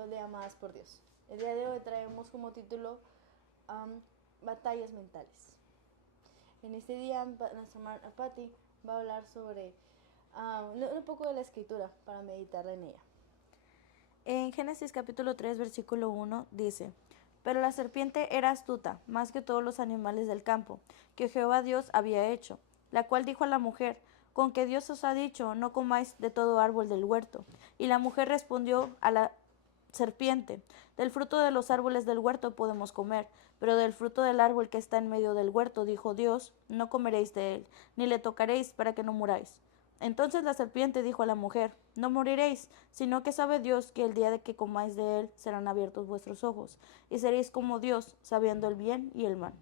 capítulo de Amadas por Dios. El día de hoy traemos como título Batallas mentales. En este día nuestra hermana Patti va a hablar sobre un poco de la escritura para meditar en ella. En Génesis capítulo 3, versículo 1 dice: Pero la serpiente era astuta, más que todos los animales del campo, que Jehová Dios había hecho, la cual dijo a la mujer: Con que Dios os ha dicho, no comáis de todo árbol del huerto. Y la mujer respondió a la serpiente: Del fruto de los árboles del huerto podemos comer, pero del fruto del árbol que está en medio del huerto, dijo Dios, no comeréis de él, ni le tocaréis para que no muráis. Entonces la serpiente dijo a la mujer: No moriréis, sino que sabe Dios que el día de que comáis de él serán abiertos vuestros ojos, y seréis como Dios, sabiendo el bien y el mal.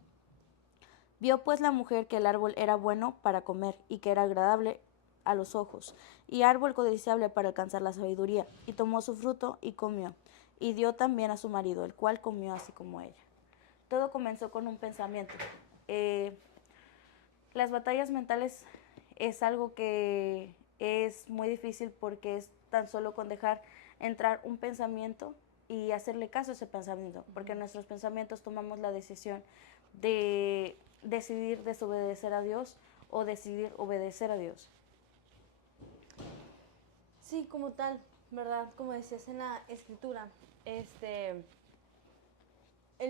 Vio pues la mujer que el árbol era bueno para comer, y que era agradable a los ojos, y árbol codiciable para alcanzar la sabiduría, y tomó su fruto y comió, y dio también a su marido, el cual comió así como ella. Todo comenzó con un pensamiento. Las batallas mentales es algo que es muy difícil porque es tan solo con dejar entrar un pensamiento y hacerle caso a ese pensamiento, porque en nuestros pensamientos tomamos la decisión de decidir desobedecer a Dios o decidir obedecer a Dios. Sí, como tal, ¿verdad? Como decías en la escritura, el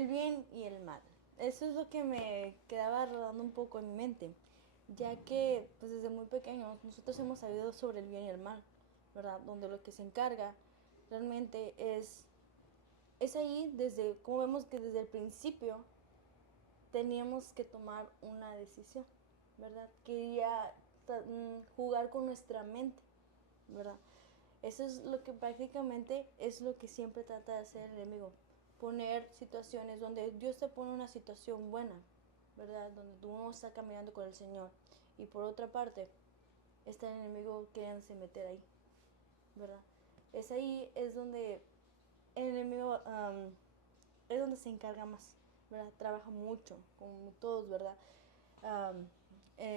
bien y el mal. Eso es lo que me quedaba rodando un poco en mi mente, ya que pues desde muy pequeños nosotros hemos sabido sobre el bien y el mal, ¿verdad? Donde lo que se encarga realmente es ahí desde, como vemos que desde el principio teníamos que tomar una decisión, ¿verdad? Quería jugar con nuestra mente, ¿verdad? Eso es lo que prácticamente es lo que siempre trata de hacer el enemigo. Poner situaciones donde Dios te pone una situación buena, ¿verdad? Donde tú no estás caminando con el Señor. Y por otra parte, está el enemigo queriéndose meter ahí, ¿verdad? Es ahí, es donde el enemigo es donde se encarga más, ¿verdad? Trabaja mucho, como todos, ¿verdad?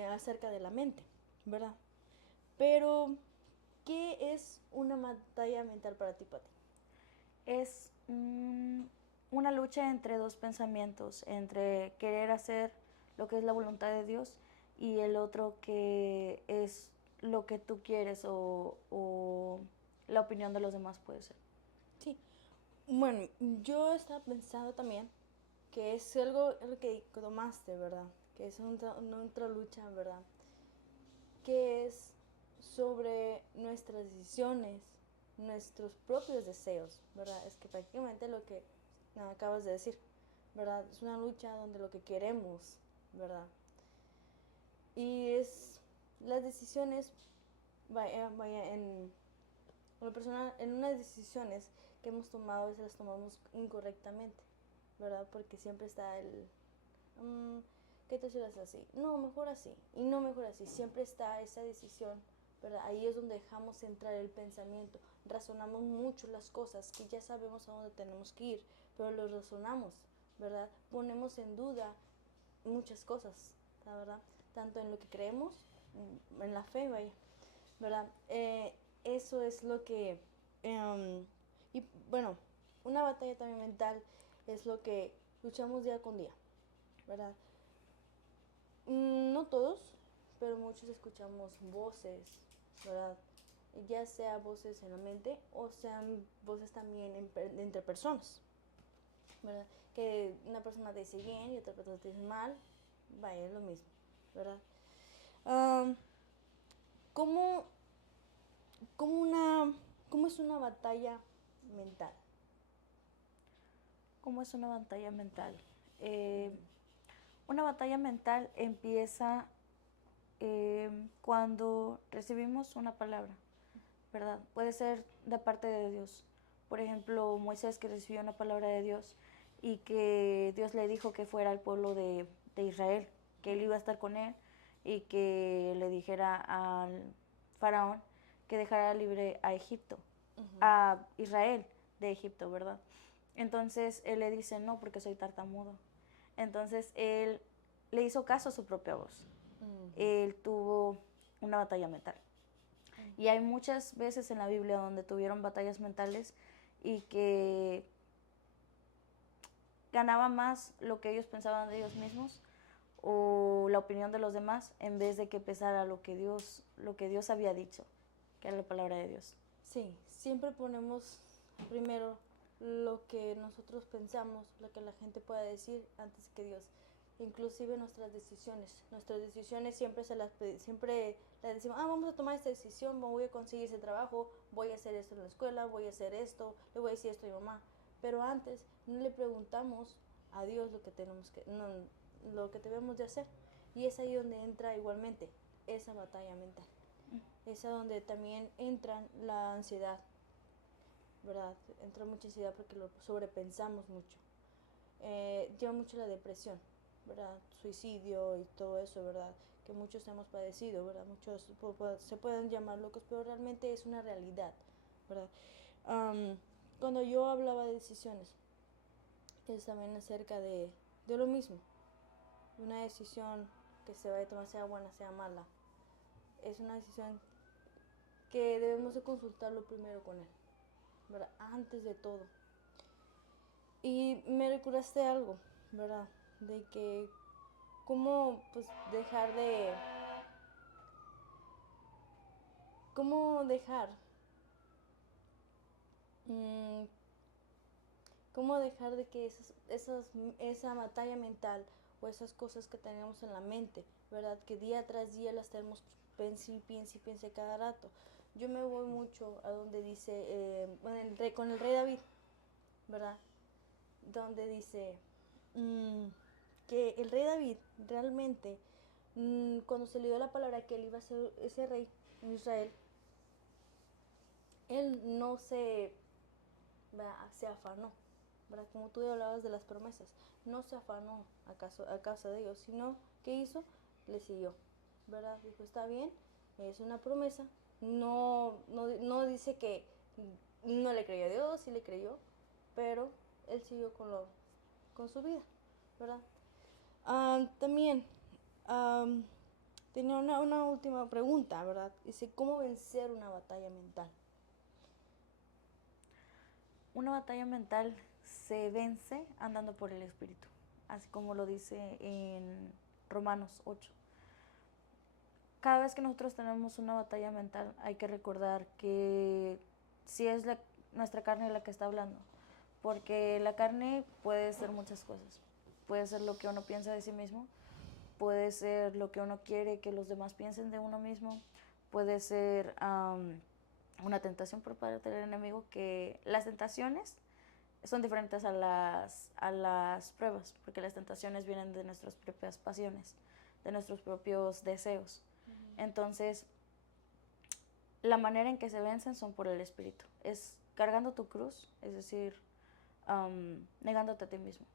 Acerca de la mente, ¿verdad? Pero, ¿qué es una batalla mental para ti, Pati? Es una lucha entre dos pensamientos, entre querer hacer lo que es la voluntad de Dios y el otro que es lo que tú quieres o la opinión de los demás puede ser. Sí, bueno, yo estaba pensando también que es algo que tomaste, ¿verdad? Que es otra lucha, ¿verdad? Que es sobre nuestras decisiones, nuestros propios deseos, ¿verdad? Es que prácticamente lo que acabas de decir, ¿verdad? Es una lucha donde lo que queremos, ¿verdad? Y es las decisiones, vaya en lo personal, en unas decisiones que hemos tomado a veces las tomamos incorrectamente, ¿verdad? Porque siempre está ¿qué te haces así? No, mejor así. Y no mejor así. Siempre está esa decisión, ¿verdad? Ahí es donde dejamos entrar el pensamiento. Razonamos mucho las cosas que ya sabemos a dónde tenemos que ir, pero lo razonamos, ¿verdad? Ponemos en duda muchas cosas, la verdad. Tanto en lo que creemos, en la fe, vaya, ¿verdad? Eso es lo que... y bueno, una batalla también mental es lo que luchamos día con día, ¿verdad? No todos, pero muchos escuchamos voces, ¿verdad? Ya sea voces en la mente o sean voces también entre personas, ¿verdad? Que una persona te dice bien y otra persona te dice mal, vaya, es lo mismo, ¿verdad? Um, ¿cómo, cómo, una, ¿Cómo es una batalla mental? ¿Cómo es una batalla mental? Eh, una batalla mental empieza cuando recibimos una palabra, ¿verdad? Puede ser de parte de Dios. Por ejemplo, Moisés, que recibió una palabra de Dios y que Dios le dijo que fuera al pueblo de Israel, que él iba a estar con él y que le dijera al faraón que dejara libre a Egipto, a Israel de Egipto, ¿verdad? Entonces él le dice: no, porque soy tartamudo. Entonces él le hizo caso a su propia voz. Él tuvo una batalla mental. Y hay muchas veces en la Biblia donde tuvieron batallas mentales y que ganaba más lo que ellos pensaban de ellos mismos o la opinión de los demás en vez de que pesara lo que Dios había dicho, que era la palabra de Dios. Sí, siempre ponemos primero lo que nosotros pensamos, lo que la gente pueda decir antes que Dios. Inclusive nuestras decisiones siempre las decimos, vamos a tomar esta decisión, voy a conseguir ese trabajo, voy a hacer esto en la escuela, voy a hacer esto, le voy a decir esto a mi mamá. Pero antes no le preguntamos a Dios lo que debemos de hacer. Y es ahí donde entra igualmente esa batalla mental. Es donde también entra la ansiedad, ¿verdad? Entra mucha ansiedad porque lo sobrepensamos mucho. Lleva mucho la depresión, ¿verdad? Suicidio y todo eso, ¿verdad? Que muchos hemos padecido, ¿verdad? Muchos se pueden llamar locos, pero realmente es una realidad, ¿verdad? Cuando yo hablaba de decisiones, es también acerca de lo mismo. Una decisión que se vaya a tomar, sea buena, sea mala, es una decisión que debemos de consultarlo primero con él, ¿verdad? Antes de todo. Y me recordaste algo, ¿verdad? De que cómo pues mm, cómo dejar de que esa batalla mental o esas cosas que tenemos en la mente, ¿verdad? Que día tras día las tenemos piense cada rato. Yo me voy mucho a donde dice, con el rey David, ¿verdad? Donde dice que el rey David realmente, cuando se le dio la palabra que él iba a ser ese rey en Israel, él no se afanó, ¿verdad? Como tú hablabas de las promesas, no se afanó a causa de Dios, sino que hizo, le siguió, ¿verdad? Dijo, está bien, es una promesa, no dice que no le creyó a Dios, sí le creyó, pero él siguió con su vida, ¿verdad? También tenía una última pregunta, ¿verdad? Dice, ¿cómo vencer una batalla mental? Una batalla mental se vence andando por el Espíritu, así como lo dice en Romanos 8. Cada vez que nosotros tenemos una batalla mental hay que recordar que si es nuestra carne la que está hablando, porque la carne puede ser muchas cosas. Puede ser lo que uno piensa de sí mismo, puede ser lo que uno quiere que los demás piensen de uno mismo, puede ser una tentación por parte del enemigo, que las tentaciones son diferentes a las pruebas, porque las tentaciones vienen de nuestras propias pasiones, de nuestros propios deseos. Entonces, la manera en que se vencen son por el Espíritu. Es cargando tu cruz, es decir, negándote a ti mismo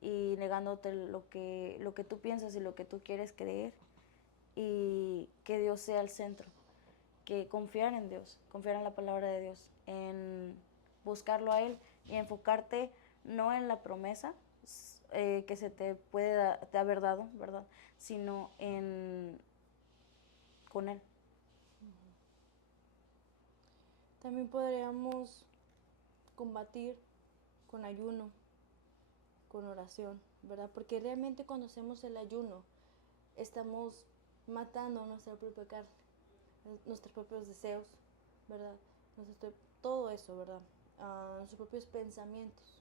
y negándote lo que tú piensas y lo que tú quieres creer, y que Dios sea el centro, que confiar en Dios, confiar en la palabra de Dios, en buscarlo a Él y enfocarte no en la promesa que se te puede te haber dado, ¿verdad? Sino con Él. También podríamos combatir con ayuno, con oración, ¿verdad? Porque realmente cuando hacemos el ayuno, estamos matando nuestra propia carne, nuestros propios deseos, ¿verdad? Todo eso, ¿verdad? Nuestros propios pensamientos,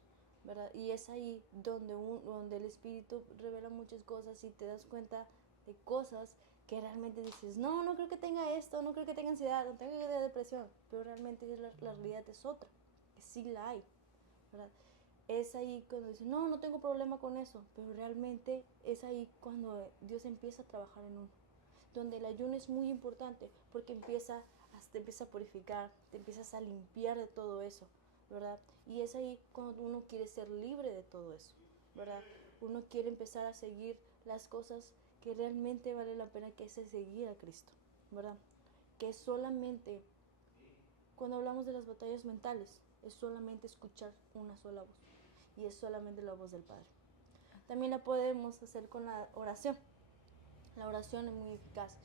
¿verdad? Y es ahí donde el Espíritu revela muchas cosas y te das cuenta de cosas que realmente dices, no creo que tenga esto, no creo que tenga ansiedad, no tengo que tener depresión, pero realmente la realidad es otra, que sí la hay, ¿verdad? Es ahí cuando dices, no tengo problema con eso, pero realmente es ahí cuando Dios empieza a trabajar en uno, donde el ayuno es muy importante porque te empieza a purificar, te empiezas a limpiar de todo eso, ¿verdad? Y es ahí cuando uno quiere ser libre de todo eso, ¿verdad? Uno quiere empezar a seguir las cosas que realmente vale la pena, que es seguir a Cristo, ¿verdad? Que es solamente, cuando hablamos de las batallas mentales, es solamente escuchar una sola voz, y es solamente la voz del Padre. También la podemos hacer con la oración. La oración es muy eficaz.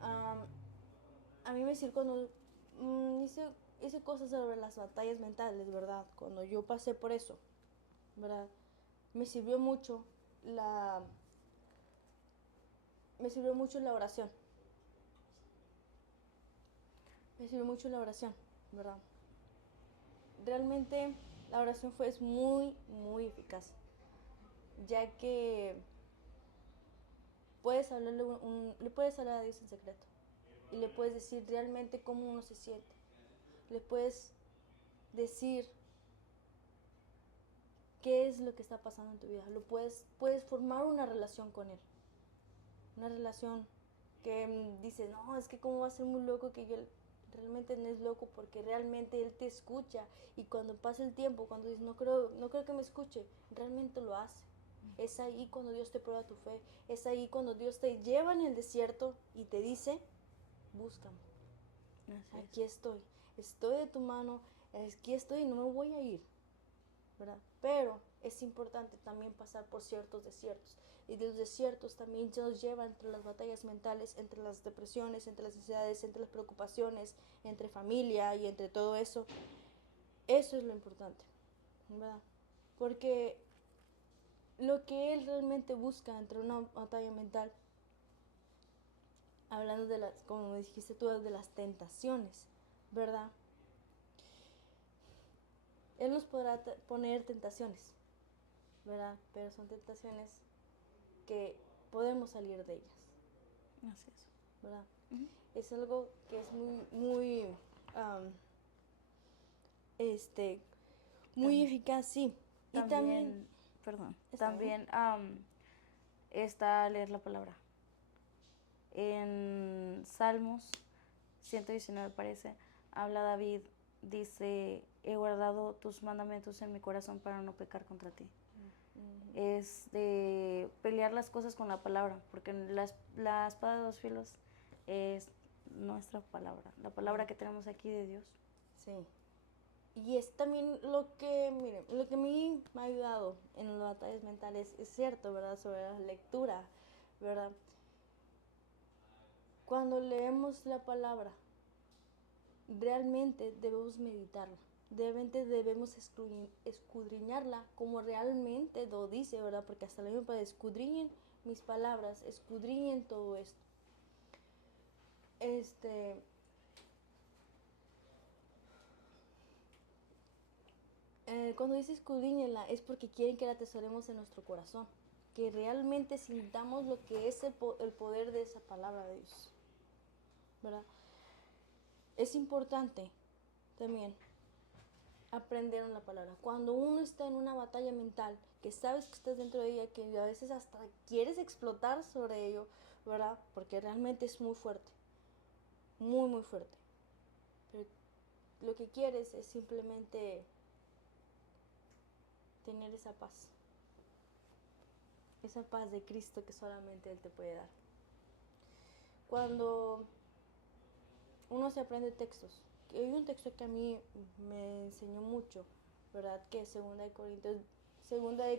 A mí me sirve cuando hice cosas sobre las batallas mentales, ¿verdad? Cuando yo pasé por eso, ¿verdad? Me sirvió mucho la, me sirvió mucho la oración. Me sirvió mucho la oración, ¿verdad? Realmente la oración es muy, muy eficaz, ya que le puedes hablar a Dios en secreto y le puedes decir realmente cómo uno se siente. Le puedes decir qué es lo que está pasando en tu vida. Puedes formar una relación con Él. Una relación que dices, no, es que cómo va a ser muy loco que yo realmente no es loco porque realmente Él te escucha y cuando pasa el tiempo, cuando dices, no creo que me escuche, realmente lo hace. Es ahí cuando Dios te prueba tu fe, es ahí cuando Dios te lleva en el desierto y te dice, búscame, aquí estoy de tu mano, aquí estoy y no me voy a ir, ¿verdad? Pero es importante también pasar por ciertos desiertos. Y de los desiertos también nos lleva entre las batallas mentales, entre las depresiones, entre las ansiedades, entre las preocupaciones, entre familia y entre todo eso. Eso es lo importante, ¿verdad? Porque lo que él realmente busca entre una batalla mental, hablando de las, como dijiste tú, de las tentaciones, ¿verdad? Él nos podrá poner tentaciones, ¿verdad? Pero son tentaciones que podemos salir de ellas. Así es. ¿Verdad? Es algo que es muy muy eficaz, sí. Y también, perdón, también está leer la palabra. En Salmos 119 parece, habla David, dice, he guardado tus mandamientos en mi corazón para no pecar contra ti. Es de pelear las cosas con la palabra, porque la espada de dos filos es nuestra palabra, la palabra que tenemos aquí de Dios. Sí. Y es también miren, lo que a mí me ha ayudado en las batallas mentales, es cierto, ¿verdad? Sobre la lectura, ¿verdad? Cuando leemos la palabra, realmente debemos meditarla. Realmente debemos escudriñarla como realmente lo dice, ¿verdad? Porque hasta la misma para escudriñen mis palabras, escudriñen todo esto. Cuando dice escudriñenla es porque quieren que la atesoremos en nuestro corazón, que realmente sintamos lo que es el poder de esa palabra de Dios, ¿verdad? Es importante también aprender la palabra. Cuando uno está en una batalla mental, que sabes que estás dentro de ella, que a veces hasta quieres explotar sobre ello, ¿verdad? Porque realmente es muy fuerte, muy, muy fuerte. Pero lo que quieres es simplemente tener esa paz de Cristo que solamente Él te puede dar. Cuando uno se aprende textos, hay un texto que a mí me enseñó mucho, ¿verdad? Que es 2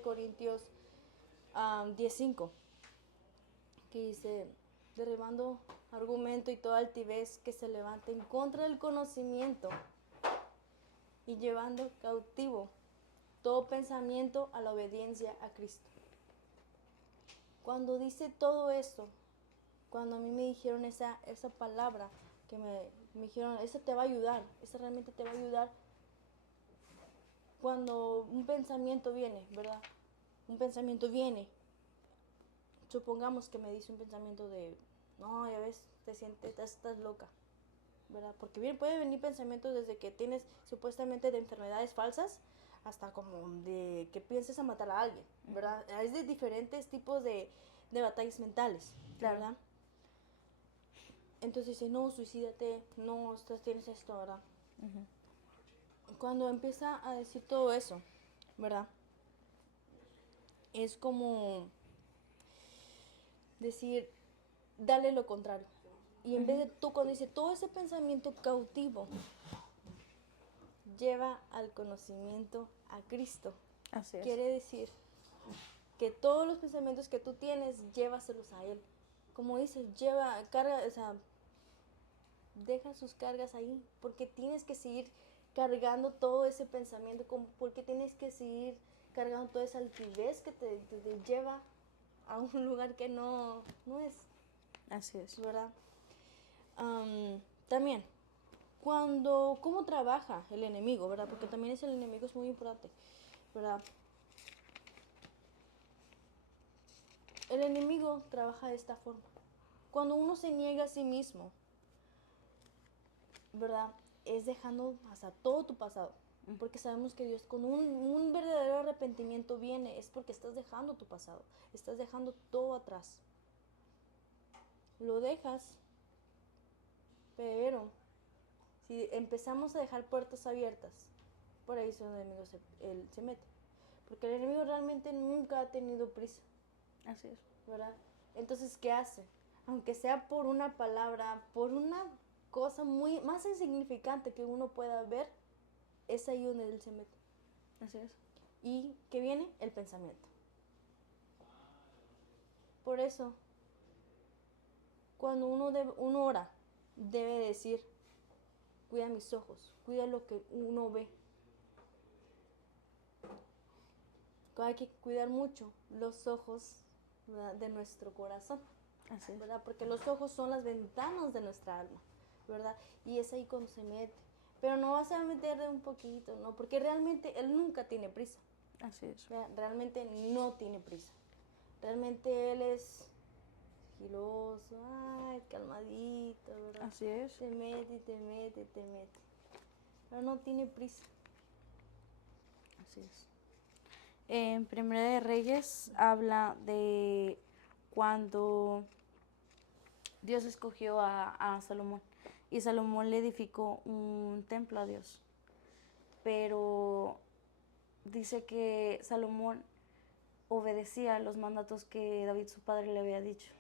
Corintios 10:5, que dice, derribando argumento y toda altivez que se levante en contra del conocimiento y llevando cautivo todo pensamiento a la obediencia a Cristo. Cuando dice todo esto, cuando a mí me dijeron esa palabra, que me dijeron, eso te va a ayudar, eso realmente te va a ayudar. Cuando un pensamiento viene, ¿verdad? Un pensamiento viene. Supongamos que me dice un pensamiento de, no, ya ves, estás loca, ¿verdad? Porque bien, pueden venir pensamientos desde que tienes supuestamente de enfermedades falsas hasta como de que pienses a matar a alguien, ¿verdad? Es de diferentes tipos de batallas mentales, claro. ¿verdad? Entonces dice, no, suicídate, no, tienes esto, ¿verdad? Cuando empieza a decir todo eso, ¿verdad? Es como decir, dale lo contrario. Y en vez de tú, cuando dice todo ese pensamiento cautivo, lleva al conocimiento a Cristo. Así es. Quiere decir que todos los pensamientos que tú tienes, llévaselos a Él. Como dice, carga, o sea, deja sus cargas ahí, porque tienes que seguir cargando todo ese pensamiento, porque tienes que seguir cargando toda esa altivez que te lleva a un lugar que no es, Así es. ¿verdad? También, cómo trabaja el enemigo, ¿verdad? Porque también el enemigo es muy importante, ¿verdad? El enemigo trabaja de esta forma. Cuando uno se niega a sí mismo, ¿verdad? Es dejando hasta todo tu pasado. Porque sabemos que Dios con un verdadero arrepentimiento viene, es porque estás dejando tu pasado, estás dejando todo atrás. Lo dejas, pero si empezamos a dejar puertas abiertas, por ahí es donde el enemigo él se mete. Porque el enemigo realmente nunca ha tenido prisa. Así es. ¿Verdad? Entonces, ¿qué hace? Aunque sea por una palabra, por una cosa muy más insignificante que uno pueda ver, es ahí donde él se mete. Así es. ¿Y qué viene? El pensamiento. Por eso, cuando uno ora, debe decir, cuida mis ojos, cuida lo que uno ve. Hay que cuidar mucho los ojos, ¿verdad?, de nuestro corazón. Así es. ¿Verdad? Porque los ojos son las ventanas de nuestra alma, ¿verdad? Y es ahí cuando se mete. Pero no vas a meter de un poquito, ¿no? Porque realmente él nunca tiene prisa. Así es. ¿Verdad? Realmente no tiene prisa. Realmente él es sigiloso, ay, calmadito, ¿verdad? Así es. Te mete y te mete y te mete. Pero no tiene prisa. Así es. En Primera de Reyes habla de cuando Dios escogió a Salomón y Salomón le edificó un templo a Dios. Pero dice que Salomón obedecía los mandatos que David su padre le había dicho.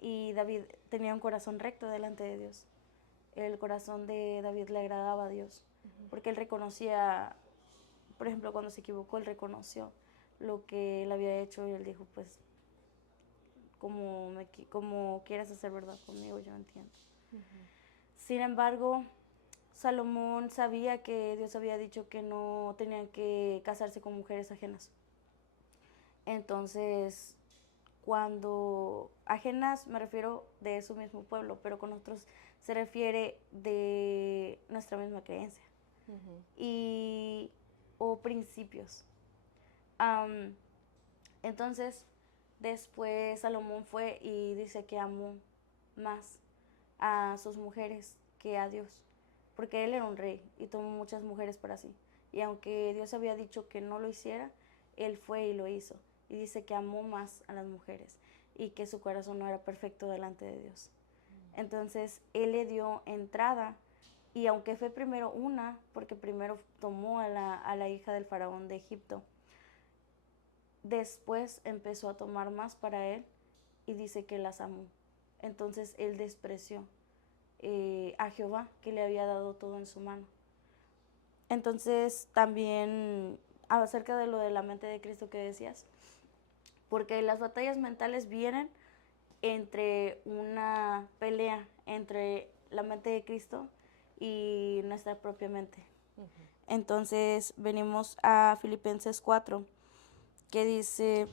Y David tenía un corazón recto delante de Dios. El corazón de David le agradaba a Dios, porque él reconocía, por ejemplo, cuando se equivocó, él reconoció lo que él había hecho y él dijo, pues, como quieras hacer verdad conmigo, yo entiendo. Sin embargo, Salomón sabía que Dios había dicho que no tenían que casarse con mujeres ajenas. Entonces, cuando ajenas me refiero de su mismo pueblo, pero con otros se refiere de nuestra misma creencia y o principios. Entonces, después Salomón fue y dice que amó más a sus mujeres que a Dios, porque él era un rey y tomó muchas mujeres para sí. Y aunque Dios había dicho que no lo hiciera, él fue y lo hizo. Y dice que amó más a las mujeres y que su corazón no era perfecto delante de Dios. Entonces, él le dio entrada y aunque fue primero una, porque primero tomó a la hija del faraón de Egipto, después empezó a tomar más para él y dice que las amó. Entonces él despreció a Jehová, que le había dado todo en su mano. Entonces también acerca de lo de la mente de Cristo que decías, porque las batallas mentales vienen entre una pelea entre la mente de Cristo y nuestra propia mente. Entonces venimos a Filipenses 4, que dice,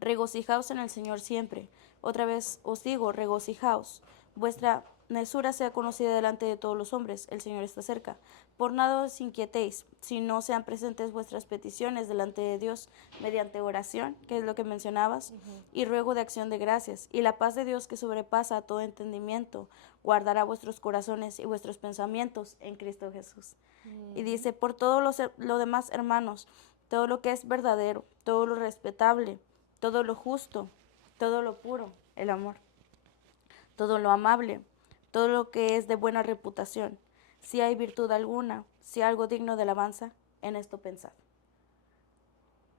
regocijaos en el Señor siempre. Otra vez os digo, regocijaos. Vuestra mesura sea conocida delante de todos los hombres. El Señor está cerca. Por nada os inquietéis, si no sean presentes vuestras peticiones delante de Dios mediante oración, que es lo que mencionabas, y ruego de acción de gracias. Y la paz de Dios, que sobrepasa todo entendimiento, guardará vuestros corazones y vuestros pensamientos en Cristo Jesús. Y dice, por todo lo demás, hermanos, todo lo que es verdadero, todo lo respetable, todo lo justo, todo lo puro, el amor, todo lo amable, todo lo que es de buena reputación. Si hay virtud alguna, si algo digno de alabanza, en esto pensad.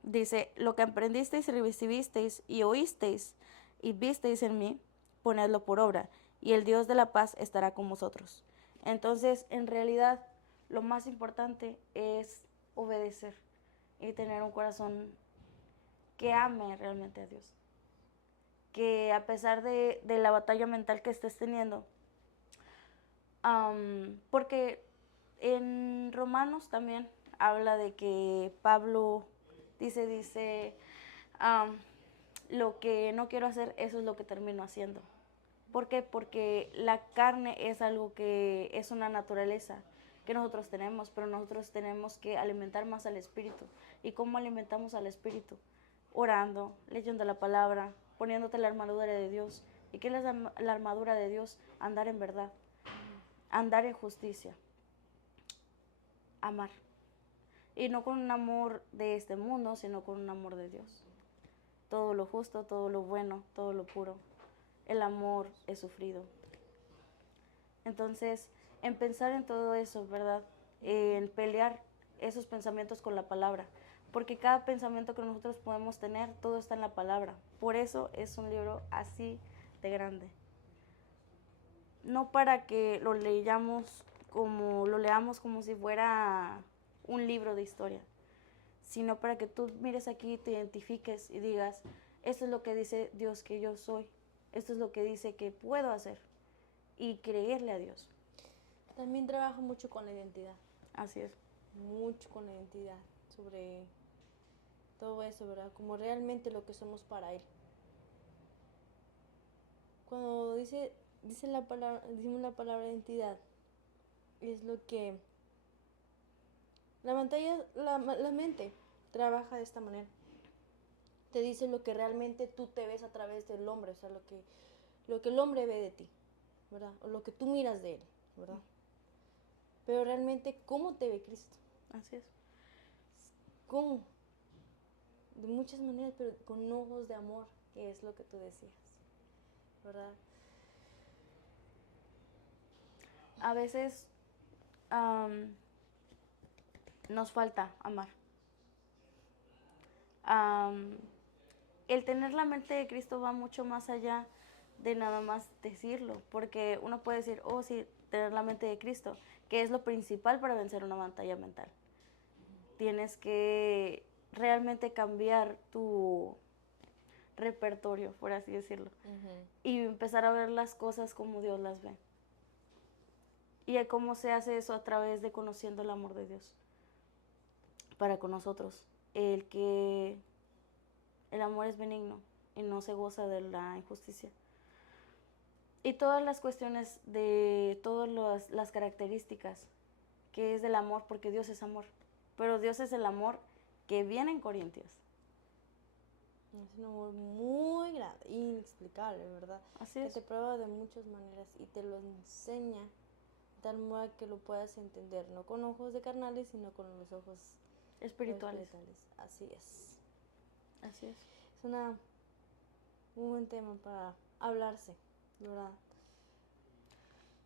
Dice, lo que aprendisteis y recibisteis y oísteis y visteis en mí, ponedlo por obra, y el Dios de la paz estará con vosotros. Entonces, en realidad, lo más importante es obedecer y tener un corazón que ame realmente a Dios. Que a pesar de la batalla mental que estés teniendo, Porque en Romanos también habla de que Pablo dice, am, lo que no quiero hacer, eso es lo que termino haciendo. ¿Por qué? Porque la carne es algo que es una naturaleza que nosotros tenemos, pero nosotros tenemos que alimentar más al espíritu. ¿Y cómo alimentamos al espíritu? Orando, leyendo la palabra, poniéndote la armadura de Dios. ¿Y qué es la armadura de Dios? Andar en verdad, andar en justicia, amar. Y no con un amor de este mundo, sino con un amor de Dios. Todo lo justo, todo lo bueno, todo lo puro. El amor es sufrido. Entonces, en pensar en todo eso, ¿verdad? En pelear esos pensamientos con la palabra. Porque cada pensamiento que nosotros podemos tener, todo está en la palabra. Por eso es un libro así de grande. No para que lo leamos como si fuera un libro de historia, sino para que tú mires aquí, te identifiques y digas, esto es lo que dice Dios que yo soy, esto es lo que dice que puedo hacer, y creerle a Dios. También trabaja mucho con la identidad, Así es. mucho con la identidad, sobre todo eso, ¿verdad? Como realmente lo que somos para Él. Cuando decimos la palabra identidad, es lo que la mente trabaja de esta manera. Te dice lo que realmente tú te ves a través del hombre, o sea, lo que el hombre ve de ti, ¿verdad? O lo que tú miras de él, ¿verdad? Pero realmente, ¿cómo te ve Cristo? Así es. ¿Cómo? De muchas maneras, pero con ojos de amor, que es lo que tú decías, ¿verdad? A veces nos falta amar. El tener la mente de Cristo va mucho más allá de nada más decirlo, porque uno puede decir, oh sí, tener la mente de Cristo, que es lo principal para vencer una batalla mental. Tienes que realmente cambiar tu repertorio, por así decirlo, y empezar a ver las cosas como Dios las ve. ¿Y cómo se hace eso? A través de conociendo el amor de Dios para con nosotros. El amor es benigno y no se goza de la injusticia. Y todas las cuestiones de todas las características que es del amor, porque Dios es amor. Pero Dios es el amor que viene en Corintios. Es un amor muy grande, inexplicable, ¿verdad? Así que es. te prueba de muchas maneras y te lo enseña de tal modo que lo puedas entender, no con ojos de carnales, sino con los ojos Espirituales. Así es. Así es. Es un buen tema para hablarse, ¿verdad?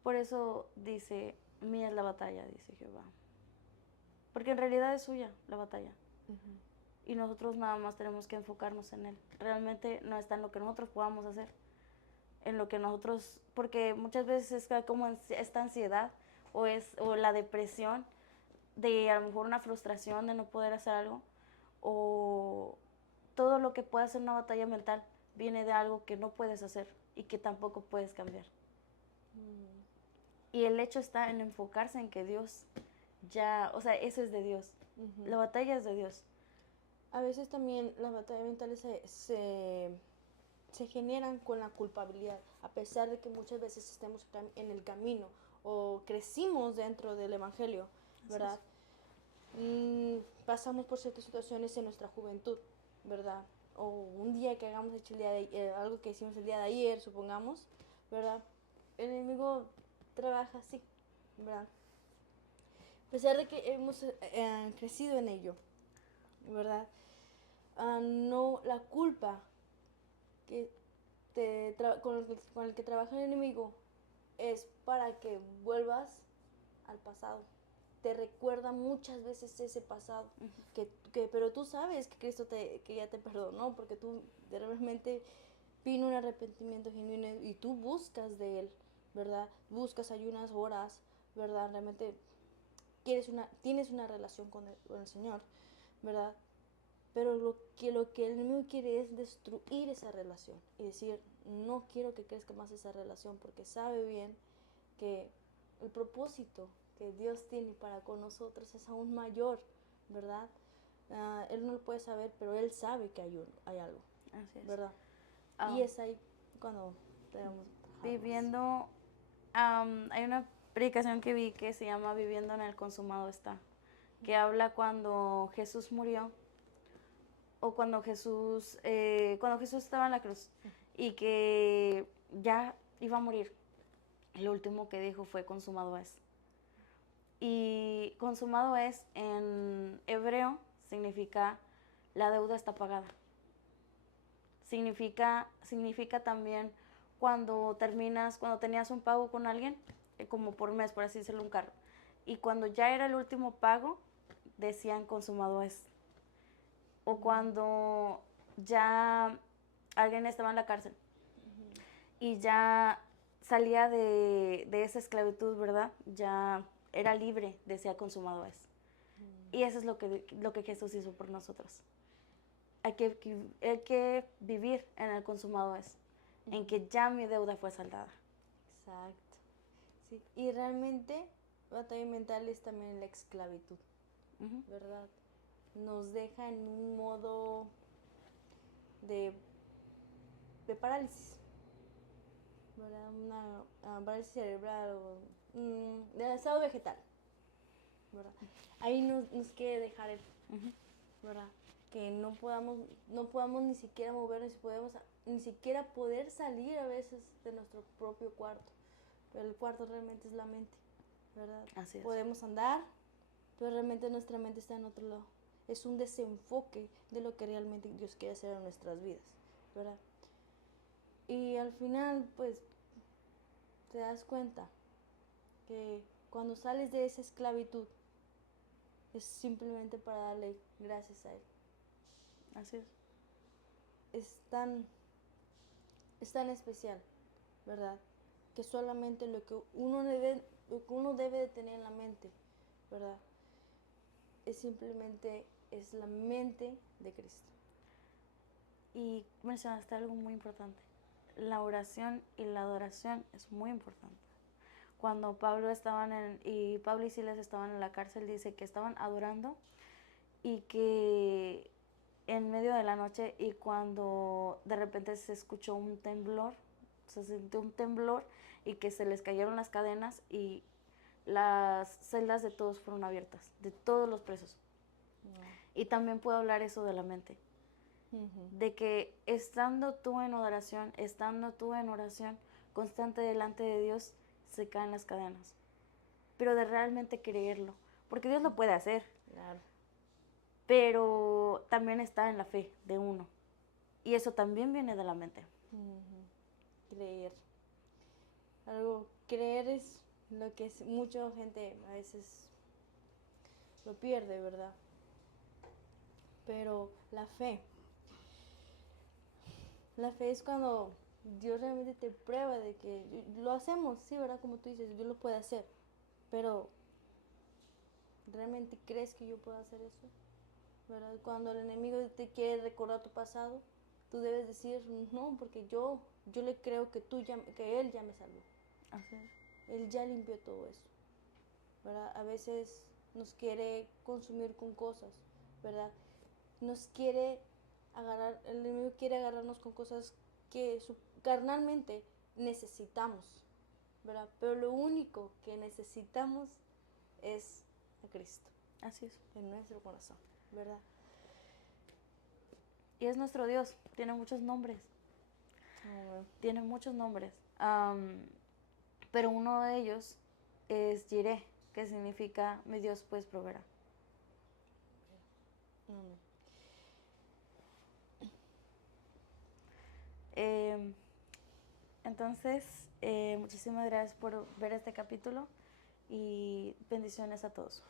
Por eso dice, mía es la batalla, dice Jehová. Porque en realidad es suya la batalla. Y nosotros nada más tenemos que enfocarnos en él. Realmente no está en lo que nosotros podamos hacer, en lo que nosotros, porque muchas veces es como esta ansiedad o la depresión de a lo mejor una frustración de no poder hacer algo, o todo lo que pueda ser una batalla mental viene de algo que no puedes hacer y que tampoco puedes cambiar. Y el hecho está en enfocarse en que Dios ya, o sea, eso es de Dios. La batalla es de Dios. A veces también las batallas mentales se generan con la culpabilidad, a pesar de que muchas veces estemos en el camino o crecimos dentro del Evangelio, ¿verdad? Pasamos por ciertas situaciones en nuestra juventud, ¿verdad? O un día que hagamos algo que hicimos el día de ayer, supongamos, ¿verdad? El enemigo trabaja así, ¿verdad? A pesar de que hemos crecido en ello, ¿verdad? No, la culpa que con el que trabaja el enemigo es para que vuelvas al pasado. Te recuerda muchas veces ese pasado, pero tú sabes que Cristo que ya te perdonó, porque tú realmente vino un arrepentimiento genuino y tú buscas de Él, ¿verdad? Buscas ayunas, horas, ¿verdad? Realmente tienes una relación con el Señor, ¿verdad? Pero lo que el enemigo quiere es destruir esa relación y decir, no quiero que crezca más esa relación porque sabe bien que el propósito que Dios tiene para con nosotros es aún mayor, ¿verdad? Él no lo puede saber, pero Él sabe que hay algo, Así es. ¿verdad? Ah, Y es ahí cuando debemos trabajar más. viviendo, hay una predicación que vi que se llama Viviendo en el consumado está, que habla cuando Jesús murió o cuando Jesús estaba en la cruz y que ya iba a morir. Lo último que dijo fue consumado es. Y consumado es en hebreo significa la deuda está pagada. Significa también cuando tenías un pago con alguien, como por mes, por así decirlo, un carro. Y cuando ya era el último pago, decían consumado es. O cuando ya alguien estaba en la cárcel y ya salía de esa esclavitud, ¿verdad? Ya era libre, decía consumado es. Y eso es lo que Jesús hizo por nosotros. Hay que vivir en el consumado es, en que ya mi deuda fue saldada. Exacto. Sí. Y realmente, batalla mental es también la esclavitud, ¿verdad? Nos deja en un modo de parálisis, ¿verdad? Una parálisis cerebral o de estado vegetal, ¿verdad? Ahí nos quiere dejar el, ¿verdad? Que no podamos ni siquiera movernos, ni siquiera poder salir a veces de nuestro propio cuarto. Pero el cuarto realmente es la mente, ¿verdad? Así es. Podemos andar, pero realmente nuestra mente está en otro lado. Es un desenfoque de lo que realmente Dios quiere hacer en nuestras vidas, ¿verdad? Y al final, pues, te das cuenta que cuando sales de esa esclavitud, es simplemente para darle gracias a Él. Así es. Es tan especial, ¿verdad? Que solamente lo que uno debe de tener en la mente, ¿verdad? Es la mente de Cristo. Y mencionaste algo muy importante. La oración y la adoración es muy importante. Cuando Pablo y Silas estaban en la cárcel, dice que estaban adorando y que en medio de la noche y cuando de repente se escuchó un temblor, se sintió un temblor y que se les cayeron las cadenas y las celdas de todos fueron abiertas, de todos los presos. Wow. Y también puedo hablar eso de la mente. De que estando tú en oración constante delante de Dios, se caen las cadenas. Pero de realmente creerlo, porque Dios lo puede hacer. Claro. Pero también está en la fe de uno. Y eso también viene de la mente. Creer. Creer es lo que mucha gente a veces lo pierde, ¿verdad? Pero la fe es cuando Dios realmente te prueba de que lo hacemos, sí, ¿verdad? Como tú dices, Dios lo puede hacer. Pero, ¿realmente crees que yo puedo hacer eso? ¿Verdad? Cuando el enemigo te quiere recordar tu pasado, tú debes decir, no, porque yo le creo que Él ya me salvó. Así es. Él ya limpió todo eso, ¿verdad? A veces nos quiere consumir con cosas, ¿verdad? El enemigo quiere agarrarnos con cosas que carnalmente necesitamos, ¿verdad? Pero lo único que necesitamos es a Cristo. Así es. En nuestro corazón, ¿verdad? Y es nuestro Dios, tiene muchos nombres. Tiene muchos nombres. Pero uno de ellos es Jireh, que significa mi Dios pues proveerá. Entonces, muchísimas gracias por ver este capítulo y bendiciones a todos.